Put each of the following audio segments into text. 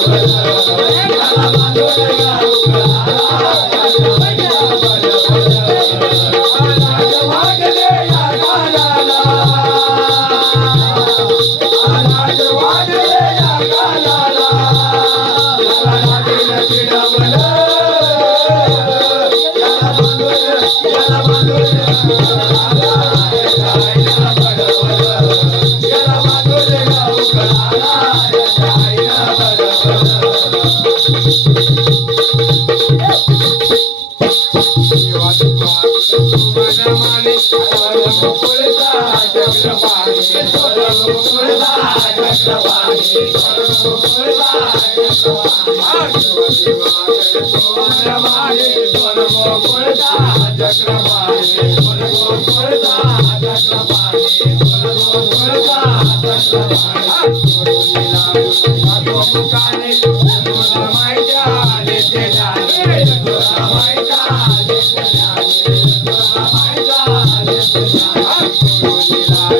Thank you. Εγώ δεν θα ήθελα να μιλήσω για αυτό θα ήθελα το θέμα. Εγώ δεν ήθελα να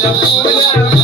Thank you.